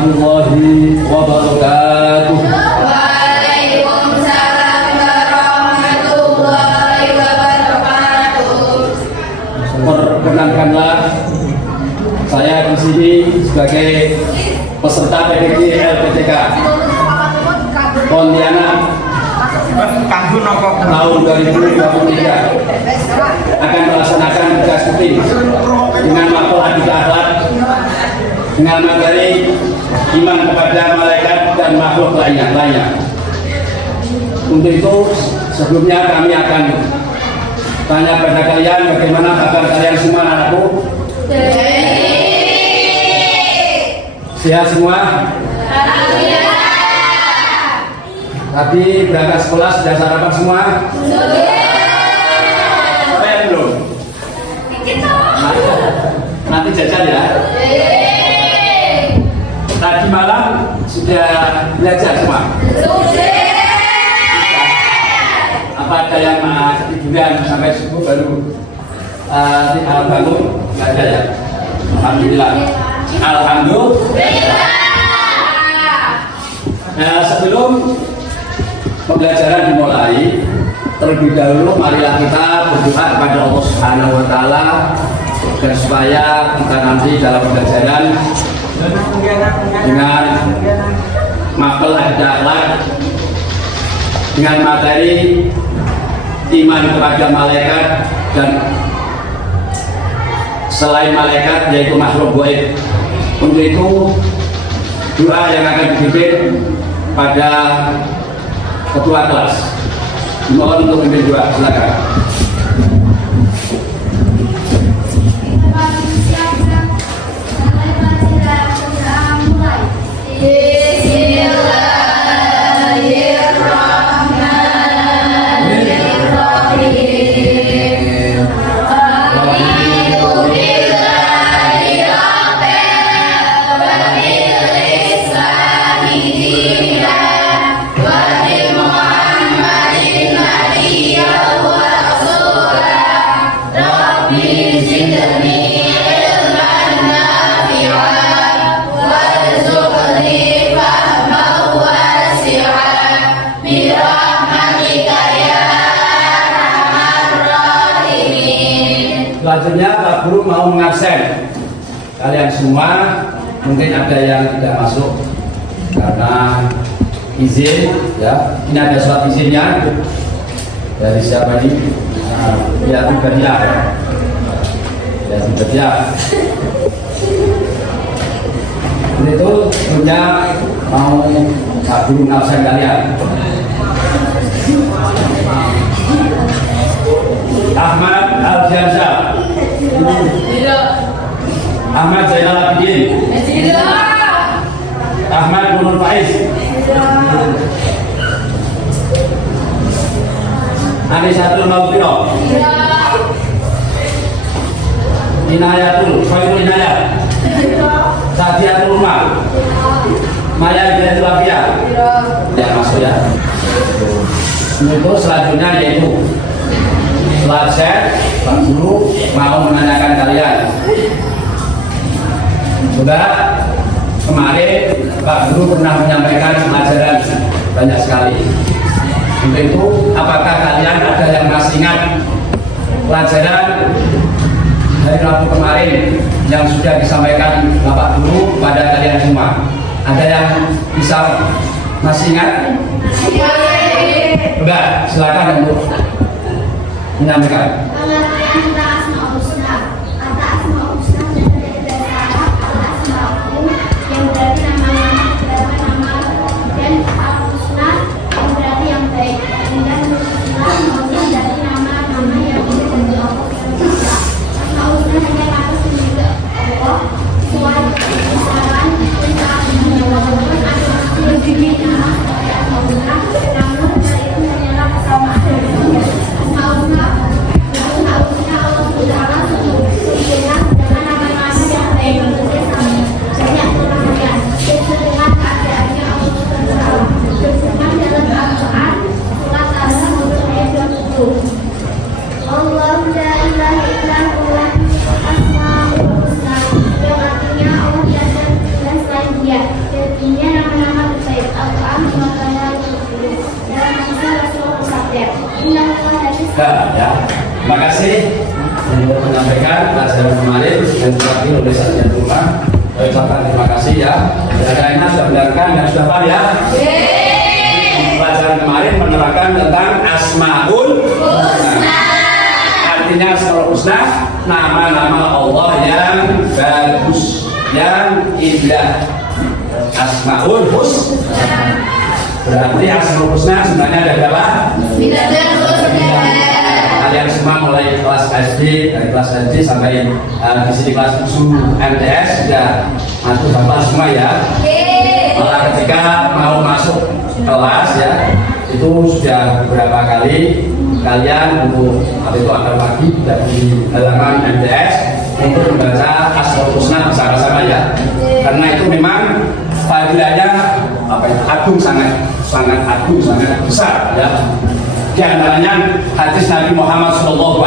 warahmatullahi wabarakatuh. Waalaikumsalam warahmatullahi wabarakatuh. Perkenalkanlah, saya di sini sebagai peserta PDG LPTK Pontianak tahun 2023 akan melaksanakan tugas rutin dengan mapel akidah akhlak dengan materi iman kepada malaikat dan makhluk lainnya. Untuk itu sebelumnya kami akan tanya pada kalian bagaimana kabar kalian semua anakku? Sehat semua? Tadi berangkat sekolah sudah sarapan semua? Belum? Nanti jajan ya? Tadi malam sudah belajar semua? Apa ada yang ketiduran sampai subuh baru bangun? Nggak ada ya? Alhamdulillah. Alhamdulillah. Nah, sebelum pembelajaran dimulai, terlebih dahulu marilah kita berdoa kepada Allah Subhanahu wa taala dan supaya kita nanti dalam pembelajaran dengan mapel akidah akhlak dengan materi iman kepada malaikat dan selain malaikat yaitu makhluk gaib. Untuk itu doa yang akan dipimpin pada ketua kelas. Mohon untuk memimpin doa, silakan. Selanjutnya Pak Guru mau mengabsen kalian semua, mungkin ada yang tidak masuk karena izin ya. Ini ada surat izinnya dari siapa ini? Ya Tibetnya ya Tibetnya. Itu punya mau Pak Guru mengabsen kalian. Ahmad Alfiansyah, Ahmad Zainal Abidin, Ahmad Nurul Faiz, Anisatul Maufiro, Inayatul Khairul Inayat, Sadiatul Umar, Maya Ibadah Wafiyah. Ya masuk ya. Untuk selanjutnya yaitu selesai Pak Guru mau menanyakan kalian. Sudah kemarin Pak Guru pernah menyampaikan pelajaran banyak sekali. Untuk itu apakah kalian ada yang masih ingat pelajaran dari Rabu kemarin yang sudah disampaikan Bapak Guru pada kalian semua? Ada yang bisa masih ingat? Sudah, silakan untuk menyampaikan. untuk menyampaikan pelajaran kemarin dan terakhir oleh Satya Rumah. Saya ucapkan terima kasih ya. Karena sudah mendengarkan dan sudah paham ya. Pelajaran kemarin menerangkan tentang Asmaul Husna. Artinya Asmaul Husna, nama-nama Allah yang bagus, yang indah. Asmaul Husna. Berarti Asmaul Husna sebenarnya ada berapa? 99. Kalian semua mulai kelas SD, dari kelas SD sampai di sini kelas 7 MTS sudah masuk hafal semua ya. Malah ketika mau masuk kelas ya, itu sudah beberapa kali kalian untuk itu akan pagi dari halaman MTS untuk membaca Asmaul Husna bersama-sama ya. Karena itu memang fadilahnya agung, sangat agung, sangat besar ya. Di antaranya hadis Nabi Muhammad SAW,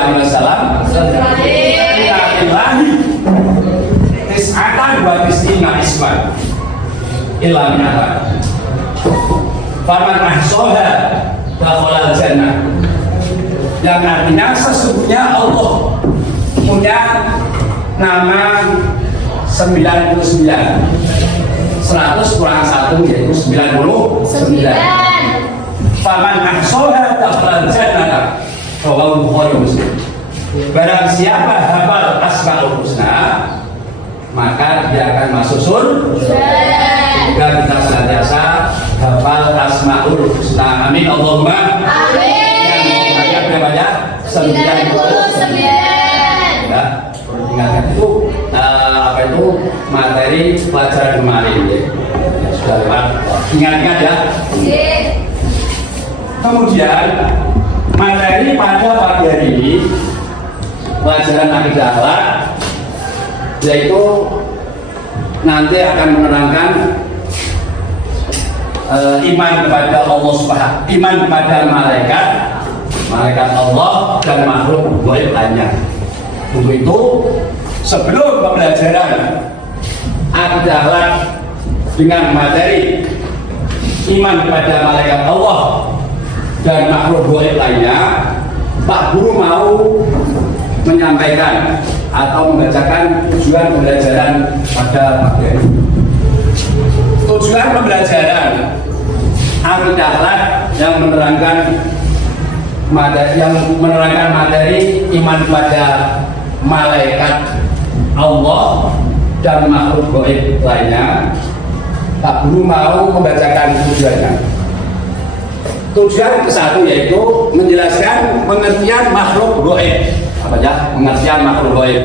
Ilahi tis'atan wa tis'ina isman illa mi'atan faman ahsoha dakhalal jannah. Yang artinya sesungguhnya Allah punya nama 99, 100 kurang 1 yaitu 99. Faman ahsoha dakhalal jannah. Rawahu Bukhari Muslim. Barang siapa hafal Asmaul Husna, maka dia akan masuk surga. Jika kita senantiasa hafal Asmaul Husna. Amin Allahumma amin. Yang banyak 99. Ya, ingatkan itu itu materi pelajaran kemarin ya. Sudah lewat. Ingat-ingat ya. Kemudian materi pada pagi hari ini pelajaran akidah akhlak, yaitu nanti akan menerangkan iman kepada Allah Subhanahu, iman kepada malaikat Allah dan makhluk gaib lainnya. Untuk itu sebelum pembelajaran akidah akhlak dengan materi iman kepada malaikat Allah dan makhluk gaib lainnya, Pak Guru mau menyampaikan atau membacakan tujuan pembelajaran pada pagi hari. Tujuan pembelajaran akidah akhlak yang menerangkan materi iman pada malaikat Allah dan makhluk gaib lainnya. Pak Guru mau membacakan tujuannya. Tujuan ke-1 yaitu menjelaskan pengertian makhluk gaib. Apa ya? Pengertian makhluk gaib.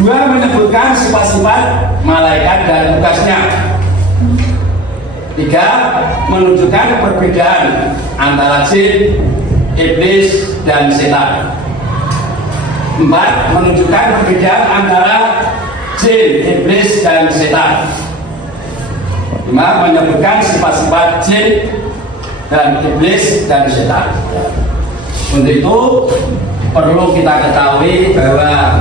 2, menyebutkan sifat-sifat malaikat dan tugasnya. 3, menunjukkan perbedaan antara jin, iblis, dan setan. 4, menunjukkan perbedaan antara jin, iblis, dan setan. 5, menyebutkan sifat-sifat jin dan iblis dan setan. Untuk itu perlu kita ketahui bahwa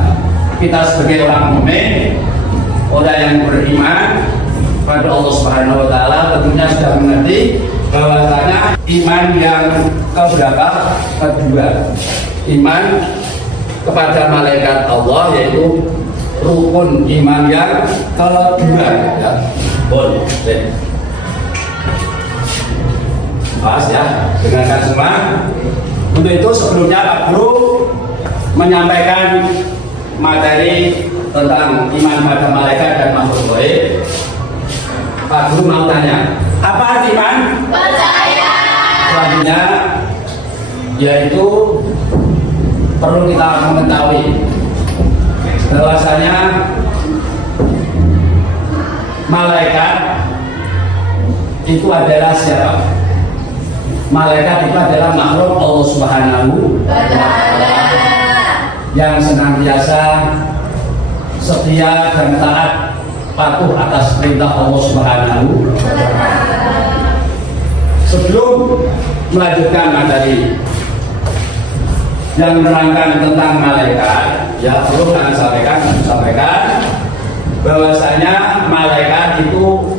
kita sebagai orang mukmin, orang yang beriman pada Allah Subhanahu wa taala, tentunya sudah mengerti bahwasanya iman yang keberapa? Kedua. Iman kepada malaikat Allah, yaitu rukun iman yang kedua ya. Boleh. Pas ya, dengarkan semua. Untuk itu sebelumnya Pak Guru menyampaikan materi tentang iman pada malaikat dan makhluk gaib. Pak Guru mau tanya, apa arti iman? Percaya. Selanjutnya yaitu perlu kita mengetahui bahwasanya malaikat itu adalah siapa? Malaikat itu adalah makhluk Allah Subhanahu wa taala yang senantiasa setia dan taat patuh atas perintah Allah Subhanahu wa taala. Sebelum melanjutkan materi yang menerangkan tentang malaikat, ya perlu kami sampaikan bahwasanya malaikat itu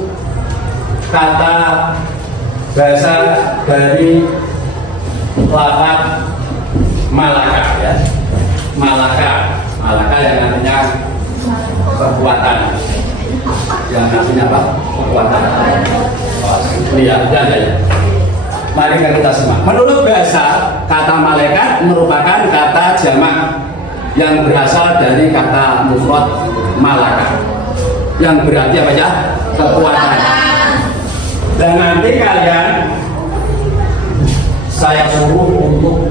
kata bahasa dari lafaz malakat ya. Malakat malaka yang artinya kekuatan, yang artinya apa? Kekuatan. Iya, ya. Mari kita simak. Menurut bahasa, kata malaikat merupakan kata jamak yang berasal dari kata mufrad malaka, yang berarti apa ya? Kekuatan. Dan nanti kalian saya suruh untuk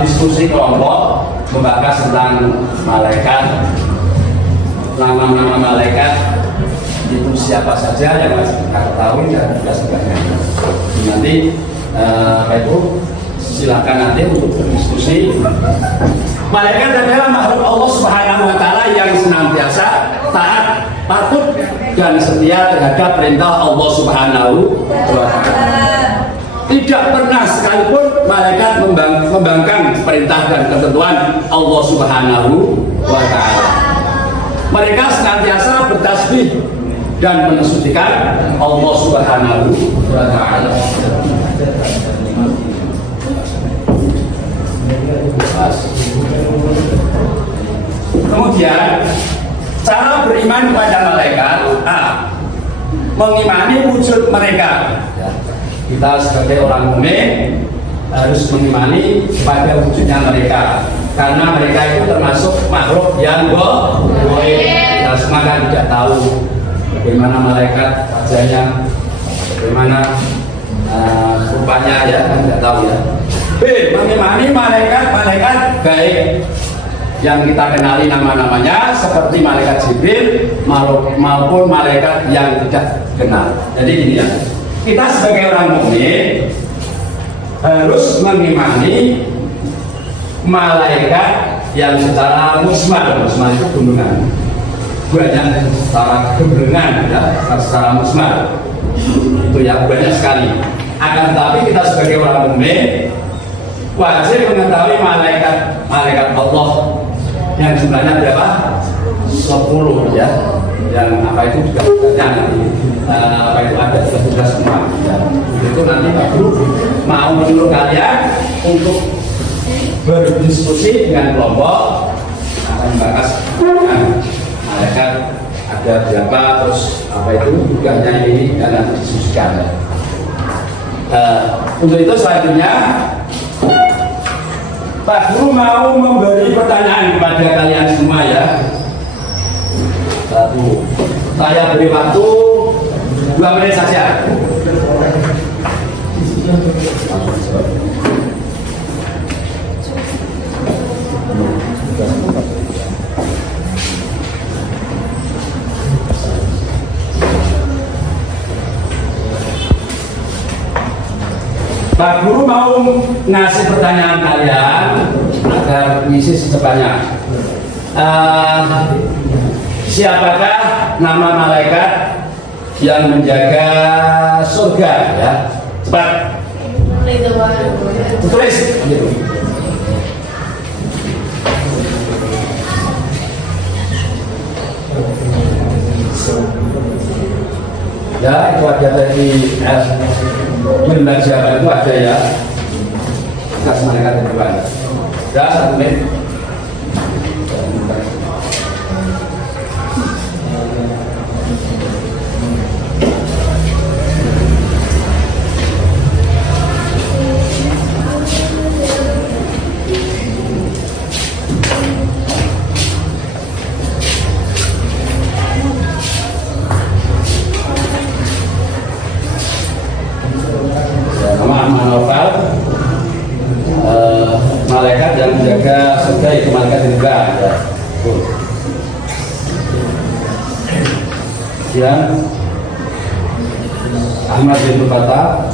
diskusi kelompok membahas tentang malaikat, nama-nama malaikat itu siapa saja yang masih kita ketahui dan juga sebagainya. Nanti itu silakan nanti untuk berdiskusi. Malaikat adalah makhluk Allah Subhanahu wa taala yang senantiasa taat, patuh dan setia terhadap perintah Allah Subhanahu wa taala. Tidak pernah sekalipun malaikat membangkang perintah dan ketentuan Allah Subhanahu wa taala. Mereka senantiasa bertasbih dan mensucikan Allah Subhanahu wa taala. Kemudian cara beriman kepada malaikat, mengimani wujud mereka. Kita sebagai orang mukmin harus mengimani pada wujudnya mereka, karena mereka itu termasuk makhluk yang goib. Kita semua kan tidak tahu bagaimana malaikat wajahnya, bagaimana rupanya ya, tidak tahu ya. B. Mengimani malaikat gaib yang kita kenali nama-namanya seperti malaikat Jibril maupun malaikat yang tidak kenal. Jadi gini ya, kita sebagai orang mukmin harus mengimani malaikat yang secara musmal itu gunungan, banyak secara gebengan ya, secara musmal itu ya banyak sekali. Akan tetapi kita sebagai orang mukmin wajib mengetahui malaikat Allah yang jumlahnya berapa? 10 ya, yang apa itu juga nanti apa itu ada tugas semua ya. Itu nanti baru mau menyuruh kalian untuk berdiskusi dengan kelompok akan membahas malaikat ada berapa, terus apa itu tugasnya ini dan nanti diskusikan ya. Untuk itu selanjutnya Pak Guru mau memberi pertanyaan kepada kalian semua ya. Satu, saya beri waktu 2 menit saja. Pak Guru mau ngasih pertanyaan kalian agar ngisi secepatnya. Siapakah nama malaikat yang menjaga surga ya? Cepat. Tulis. Ya, itu ada tadi benar siapa itu ada ya. Kas malaikat itu ada. Ya, 1 menit. Malaikat yang menjaga surga itu malaikat juga ya. Kemudian Ahmad bin Bata,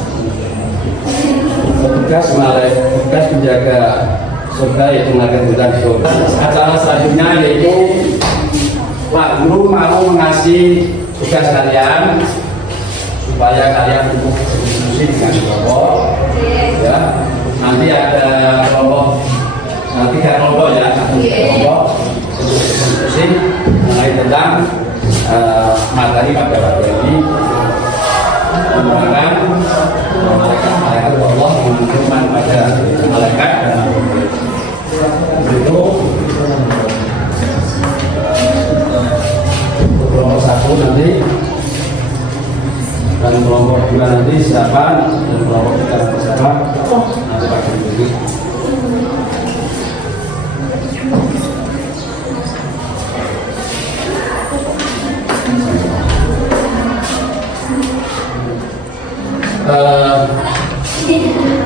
tugas menjaga surga yaitu malaikat juga di surga. Acara selanjutnya yaitu Pak Guru mau mengasih tugas kalian supaya kalian untuk berdiskusi dengan kelompok ya. Nanti ada kelompok, nanti 3 kelompok ya, 1 kelompok untuk diskusi mengenai tentang materi pada waktu ini menggunakan malaikat Allah, menunjukkan pada malaikat dan persiapan dan kelompok kita persiapan nanti pakai dulu.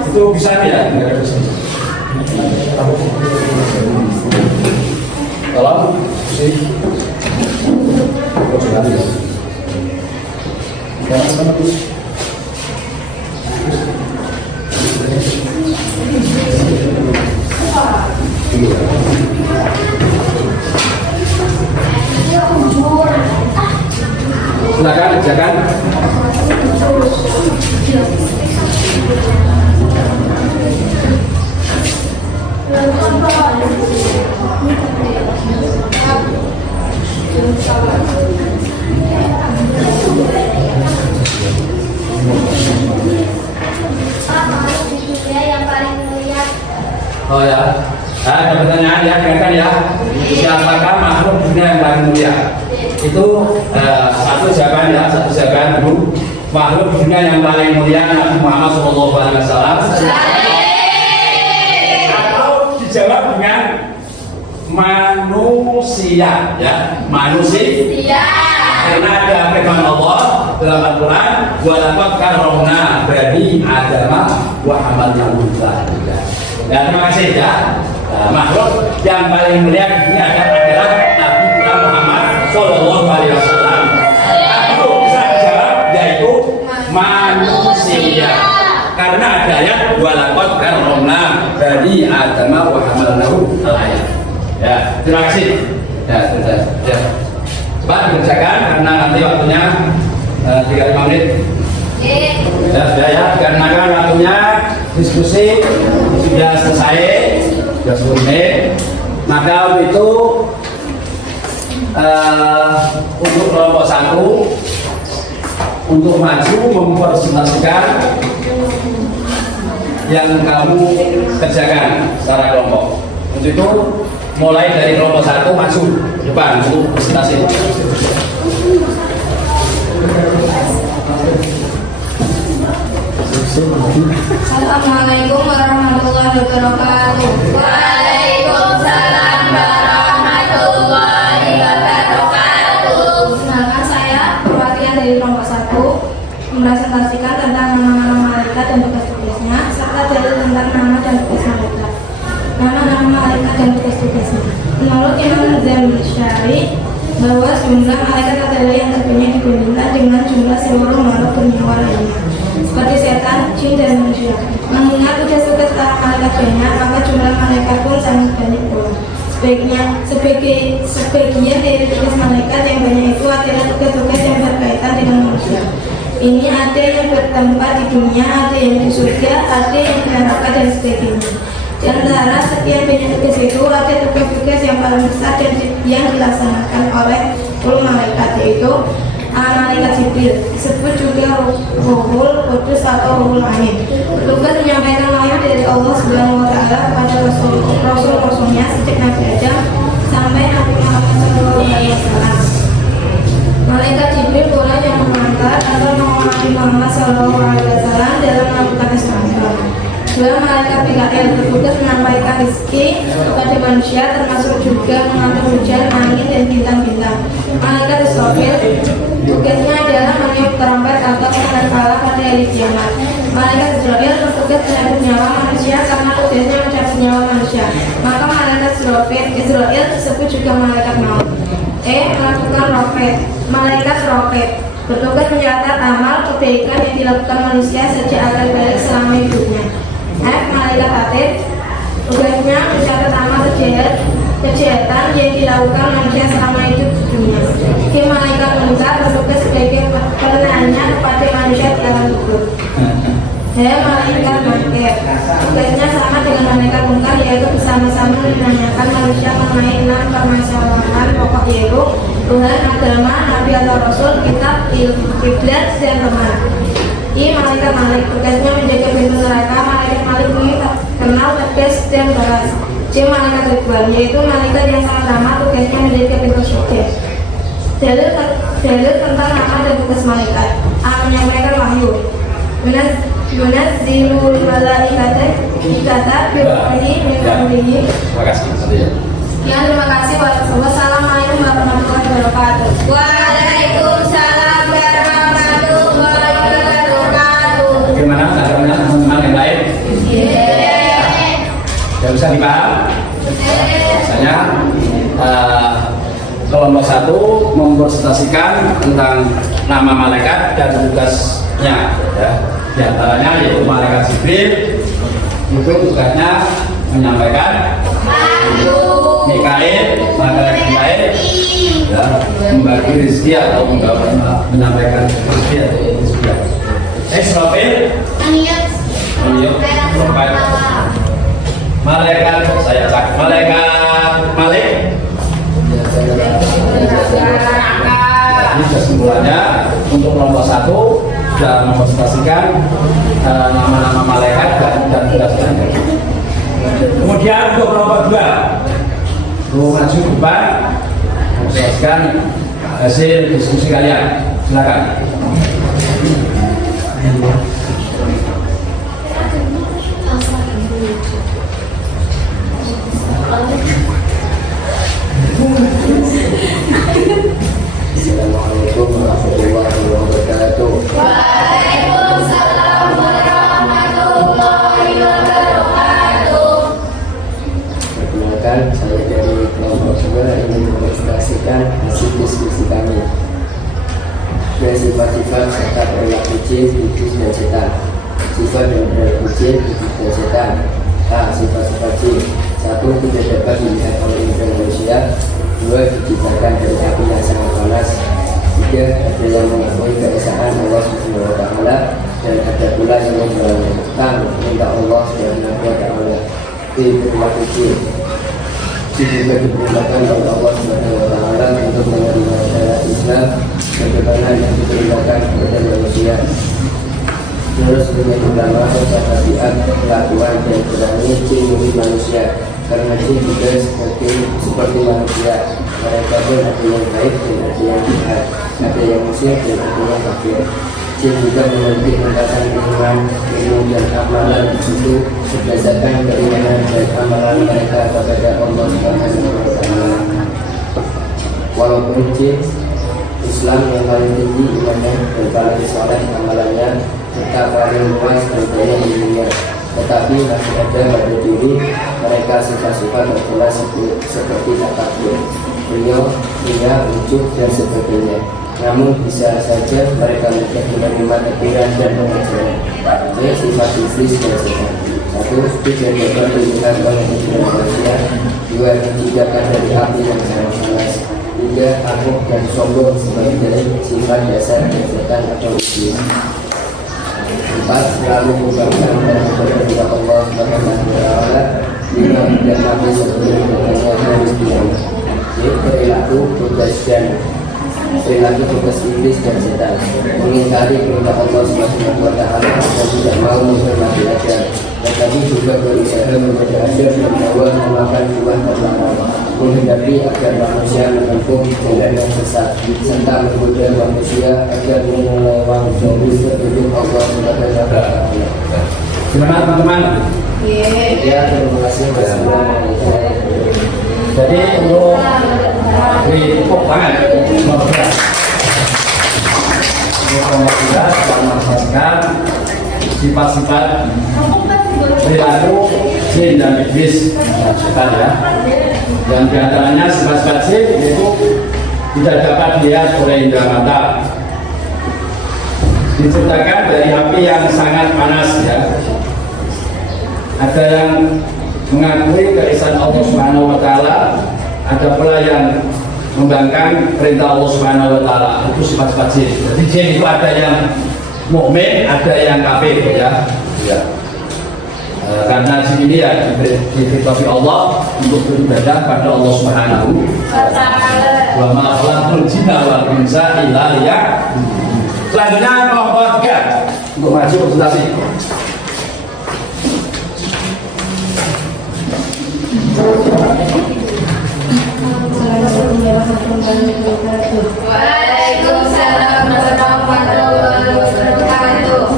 Itu bisa ya, nggak ada bisa. Tolong sih. Oh, jangan ya. Silakan kerjakan. Oh ya, ada pertanyaan ya, katakan ya. Siapakah makhluk dunia yang paling mulia? Itu satu jawaban ya, satu jawaban dulu. Makhluk dunia yang paling mulia Nabi Muhammad SAW. Atau dijawab dengan manusia, ya, manusia. Karena ada firman Allah dalam Al-Quran, walaqad karramna bani Adam wa hamalnahum fil barri. Ya, terima kasih ya. Makhluk yang paling mulia ini adalah Nabi Muhammad Sallallahu Alaihi Wasallam. Atau bisa dijawab yaitu manusia. Karena ada ayat walaqad karramna bani Adam wa hamalnahum fil barri. Ya, terima kasih. Ya, sudah. Ya. Coba dikerjakan karena nanti waktunya 35 menit. Ya, sudah ya, karena kan waktunya diskusi sudah selesai, sudah 10 menit. Maka itu untuk kelompok 1 untuk maju mempresentasikan yang kamu kerjakan secara kelompok. Untuk itu mulai dari kelompok 1 maju depan untuk presentasi. Assalamualaikum warahmatullahi wabarakatuh. Waalaikumsalam warahmatullahi wabarakatuh. Perkenalkan, saya perwakilan dari kelompok 1 mempresentasikan tentang nama-nama malaikat dan tugas-tugasnya serta dalil tentang nama dan tugas malaikat. Nama-nama malaikat dan tugas-tugasnya. Menurut Imam Dzamsyari bahwa jumlah malaikat adalah yang terbanyak dibandingkan dengan jumlah seluruh makhluk bernyawa lainnya, seperti setan, jin, dan manusia. Mengingat tugas-tugas para malaikat banyak, maka jumlah malaikat pun sangat banyak pula. Sebagian dari tugas malaikat yang banyak itu adalah tugas-tugas yang berkaitan dengan manusia. Ini ada yang bertempat di dunia, ada yang di surga, ada yang di neraka, dan sebagainya. Di antara sekian banyak tugas itu, ada tugas-tugas yang paling besar dan yang dilaksanakan oleh ulul malaikat, yaitu malaikat Jibril, disebut juga Ruhul Qudus atau Ruhul Amin. Bertugas menyampaikan wahyu dari Allah Subhanahu wa Ta'ala kepada Rasul-Rasulnya sejak Nabi Adam sampai Nabi Muhammad SAW. Malaikat Jibril pula yang mengantar atau mengawasi Muhammad SAW dalam melakukan Isra. Dua malaikat Mikail bertugas menyampaikan rezeki kepada manusia, termasuk juga mengatur hujan, angin, dan bintang-bintang. Malaikat Israfil tugasnya adalah meniup trompet atau sangkakala pada hari kiamat. Malaikat Israfil bertugas mencabut nyawa manusia karena tugasnya mencabut nyawa manusia. Maka malaikat Israfil disebut juga malaikat maut. Melakukan roket. Malaikat roket bertugas mencatat amal kebaikan yang dilakukan manusia sejak akal balik selama hidupnya. Malaikat Hatib tugasnya mencatat amal kejahatan yang dilakukan manusia selama hidup di dunia. Malaikat Munkar bertugas sebagai penanya kepada manusia di alam kubur. Malaikat Nakir tugasnya sama dengan malaikat Munkar, yaitu bersama-sama menanyakan manusia mengenai 6 permasalahan pokok, yaitu Tuhan, agama, Nabi atau Rasul, kitab, kiblat, dan teman. Malaikat Malik tugasnya menjaga pintu neraka. Malaikat Malik ini terkenal tegas dan balas. Malaikat Ridwan yaitu malaikat yang sangat ramah, tugasnya menjaga pintu surga. Dalil tentang nama dan tugas malaikat. Menyampaikan wahyu. Munazzilul malaikata dikata birrohi min amrihi. Terima kasih. Ya, terima kasih. Wassalamualaikum warahmatullahi wabarakatuh. Waalaikumsalam warahmatullahi wabarakatuh. Bagaimana teman-teman yang lain? Sudah bisa dipaham? Misalnya kelompok 1 mempresentasikan tentang nama malaikat dan tugasnya, ya. Di antaranya yaitu malaikat Jibril, itu tugasnya menyampaikan Mikail, malaikat Mikail, ya, membagi rezeki atau menyampaikan rezeki atau rezeki. Israfil, malaikat saya cak, malaikat Malik. Ini kesimpulannya untuk kelompok 1 sudah mempresentasikan nama-nama malaikat dan tugasnya. Kemudian untuk kelompok 2, maju ke depan menjelaskan hasil diskusi kalian. Silakan. Assalamualaikum warahmatullahi wabarakatuh. Waalaikumsalam warahmatullahi wabarakatuh. Perkenalkan, saya dari kelompok 2 ingin mempresentasikan hasil diskusi kami. Sifat-sifat serta perilaku jin, iblis dan setan. Sifat dan perilaku jin, iblis dan setan. A. Sifat-sifat jin. 1. Tidak dapat dilihat oleh indera manusia. 2. Diciptakan dari api yang sangat panas. 3. Ada yang mengakui keesaan Allah Subhanahu wa Ta'ala, dan ada pula yang menentang perintah Allah Subhanahu wa Ta'ala. B. Perilaku jin. Jin juga diperintahkan oleh Allah Subhanahu wa Ta'ala untuk menerima syariat Islam sebagaimana yang diperintahkan kepada manusia. Terus dengan ulama berkata kelakuan dan berani jin milik manusia, karena jin juga seperti manusia. Mereka pun ada yang baik dan ada yang jahat, ada yang musyrik dan ada yang kafir. Jin juga memiliki tingkatan iman, ilmu dan amalan di situ berdasarkan keimanan dan amalan mereka kepada Allah Subhanahu wa Ta'ala. Walaupun jin Islam yang paling tinggi imannya dan paling soleh amalannya, serta paling luas dan banyak ilmunya, tetapi masih ada pada diri mereka sifat-sifat tercela seperti takabur, beliau, ria, ujub dan sebagainya. Namun bisa saja mereka mudah menerima teguran dan pengajaran. Sifat iblis dan setan. 1. Tidak dapat dilihat oleh indera manusia. 2. Diciptakan dari api yang sangat panas. 3. Angkuh dan sombong sebagai sifat dasar setan atau iblis. 4. Selalu membanggakan dan kepada Allah Subhanahu wa Ta'ala. 5. Dan mati sebelum bertanya hari kiamat. Perilaku tugas dan perilaku tugas iblis dan setan: mengingkari perintah Allah Subhanahu wa Ta'ala dan tidak mau menghormati ajar, tetapi juga berusaha membaca ajar dan bahwa memakan buah terlarang, menghindari agar manusia menempuh jalan yang sesat, serta menggoda manusia agar menyeleweng dari petunjuk Allah Subhanahu wa Ta'ala. Gimana teman-teman? Ya, terima kasih Mas. Jadi untuk tepuk tangan membelas dan merasakan sifat-sifat perilaku jin dan iblis setan, ya. Yang diantaranya sifat-sifat jin itu tidak dapat dilihat oleh indera mata, diciptakan dari api yang sangat panas, ya. Ada yang mengakui keesaan Allah Subhanahu wa Ta'ala, ada pula yang membangkang perintah Allah Subhanahu wa Ta'ala. Itu sifat-sifat jin. Jadi jin itu ada yang mukmin, ada yang kafir, ya. Karena jin ini ya difitnah Allah untuk beribadah pada Allah Subhanahu wa Ta'ala. Wa ma khalaqtul jinna wal insa illa liya'budun. Selanjutnya kelompok 3 untuk maju presentasi. Waalaikumsalam warahmatullahi wabarakatuh.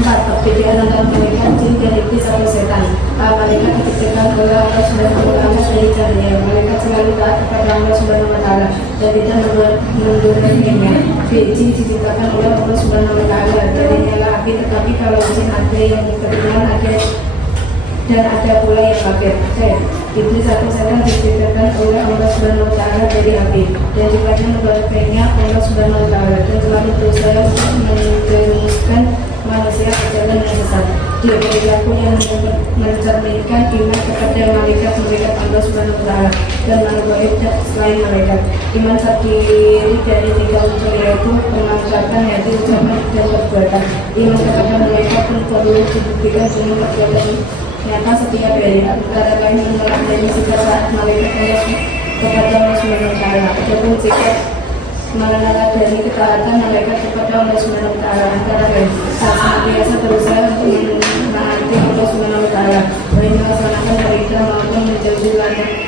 4. Perbedaan antara malaikat jin dan iblis atau setan. Malaikat diciptakan oleh Allah Subhanahu wa Ta'ala dari caranya. Malaikat selalu taat kepada Allah Subhanahu wa Ta'ala dan tidak mendurhainya. Jin diciptakan oleh Allah Subhanahu wa Ta'ala dari nyala api, tetapi kalau jin ada yang beriman ada dan ada pula yang kafir. Iblis atau setan diciptakan oleh Allah Subhanahu wa Ta'ala dari api dan juga mendurhainya Allah Subhanahu wa Ta'ala dan selalu berusaha untuk menjerumuskan manusia ke jalan yang sesat. Dia perilaku yang mencerminkan iman kepada malaikat Allah Subhanahu wa Ta'ala dan makhluk gaib selain malaikat. Iman terdiri dari 3 unsur, yaitu pengakuan, yaitu ucapan dan perbuatan. Iman kepada malaikat pun perlu dibuktikan dengan perbuatan nyata setiap hari. Antara lain mengenai sikap saat malaikat Allah kepada Allah Subhanahu wa Ta'ala, ataupun sikap mengenal dari ketaatan malaikat kepada Allah Subhanahu wa Ta'ala. Antara lain senantiasa berusaha untuk menaati Allah Subhanahu wa Ta'ala, baik melaksanakan perintah maupun menjauhi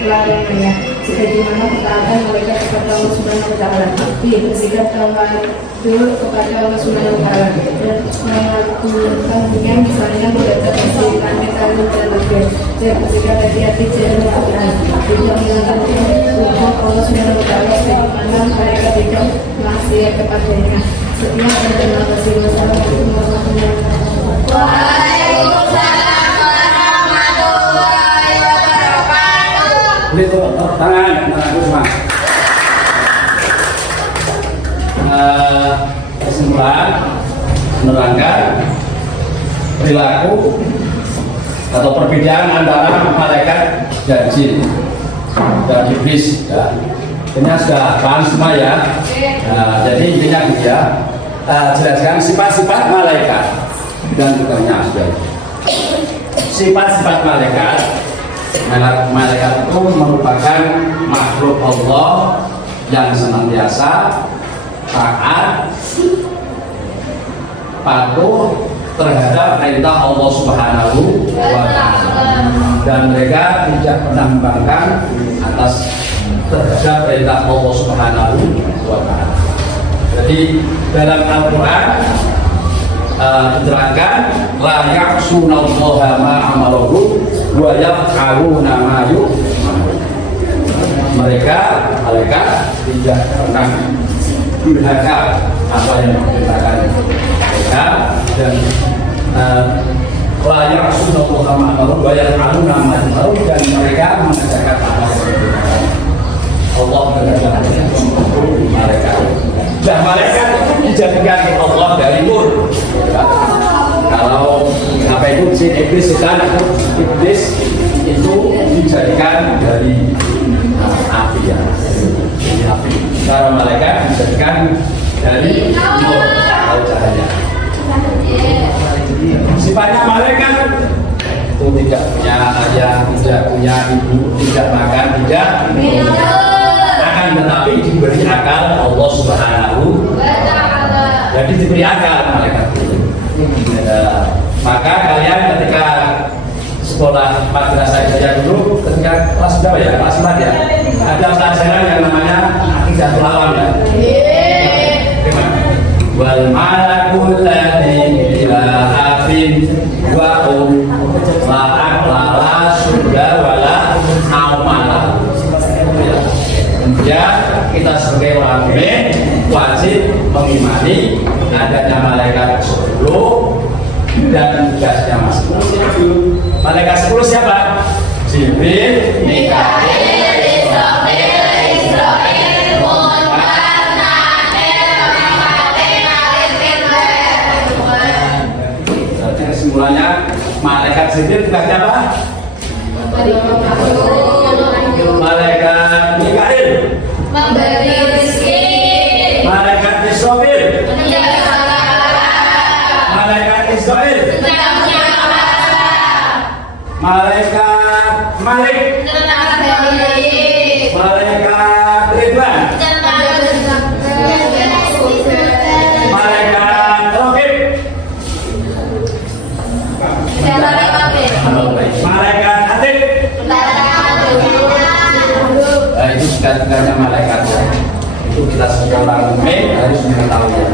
larangannya, sebagaimana ketaatan malaikat kepada Allah Subhanahu wa Ta'ala. Bersikap tawadhu kepada Allah Subhanahu wa Ta'ala dan melakukannya, misalnya belajar tasbih, tahmid, tahlil dan takbir. Dia bersikap hati-hati dalam Al-Quran, tidak melanggar hukum Allah Subhanahu wa Ta'ala, sebagaimana mereka tidak maksiat kepadanya. Sekian dan terima kasih. Wassalamualaikum warahmatullahi wabarakatuh. Waalaikumsalam warahmatullahi wabarakatuh. Itu tangan semua. Kesimpulan menerangkan perilaku atau perbedaan antara malaikat dan jin dan iblis. Ya. Ini sudah paham semua ya. Jadi intinya dia jelaskan sifat-sifat malaikat dan bukannya sudah. Sifat-sifat malaikat itu merupakan makhluk Allah yang senantiasa taat, patuh terhadap perintah Allah Subhanahu wa Ta'ala, dan mereka tidak pernah membangkang atas terhadap perintah Allah Subhanahu wa Ta'ala. Jadi dalam Al-Quran diterangkan la ya'sunallaha ma amaruhu wa yaf'aluna ma yu'marun. Mereka malaikat tidak pernah durhaka apa yang diperintahkan mereka, dan la ya'sunallaha ma amaruhu wa yaf'aluna ma yu'marun, dan mereka mengerjakan apa yang diperintahkan Allah mengerjakan mereka. Dan malaikat dijadikan Allah dari nur. Kalau apa itu jin, iblis, setan, iblis itu dijadikan dari api ya, dari api. Kalau malaikat dijadikan dari nur atau cahaya. Sifatnya malaikat itu tidak punya ayah, tidak punya ibu, tidak makan, tidak minum, akan tetapi diberi akal Allah Subhanahu wa Ta'ala. Jadi diberi akal malaikat itu. Maka kalian ketika sekolah madrasah saya dulu, ketika kelas berapa ya? Kelas 4 ya? Ada pelajaran yang namanya Aqidatul Awam ya. Wal malakul ladzi ila afin wa la aqla sudah wala amala. Kemudian kita sebagai orang mukmin wajib mengimani adanya malaikat 10 dan tugasnya masing-masing. Malaikat 10 siapa? Jibril, Mikail, Israfil, Munkar, Nakir, Jadi kesimpulannya malaikat Jibril tugasnya apa? Malaikat Mikail memberi rezeki, malaikat Israfil, malaikat Israel, malaikat Malik, malaikat Ridwan, malaikat Rokib, malaikat Atik. Nah, itu tugasnya malaikat. Itu kita sebagai orang mukmin harus mengetahui.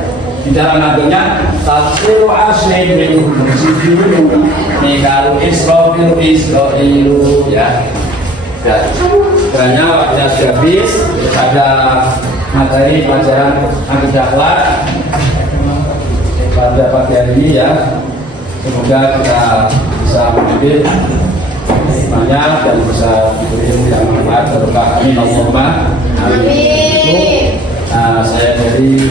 Di dalam agungnya tafsir asli minum dulu nih kalau Isra'ilu ya. Karena waktunya sudah habis, ada materi pelajaran akidah akhlak pada pagi hari ini ya. Semoga kita bisa mengambil banyak dan bisa diberi ilmu yang bermanfaat berkah. Amin Allahumma amin. Saya dari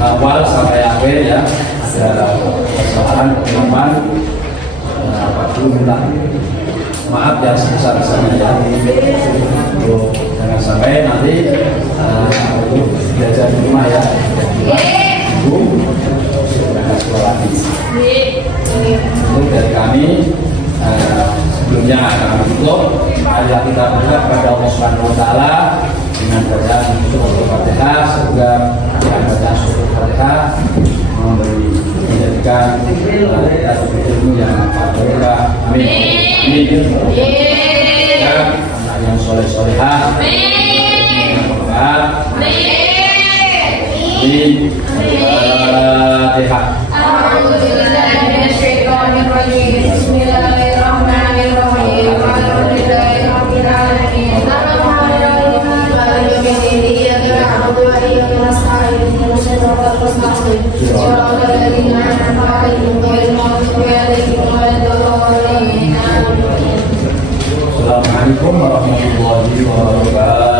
awal sampai akhir ya, ada kesalahan teman-teman. Pak Guru minta maaf yang sebesar-besarnya ya. Jangan sampai nanti belajar di rumah ya. Ibu jangan sekolah lagi. Itu dari kami. Sebelumnya kami tutup, marilah kita berdoa kepada Allah Subhanahu Wa Taala dengan bacaan surah Al-Fatihah. Semoga dengan bacaan surah Al-Fatihah menjadikan kita ilmu yang berkah. Amin. Amin. Anak yang soleh-solehah. Amin. Amin. Al-Fatihah. Assalamualaikum warahmatullahi wabarakatuh.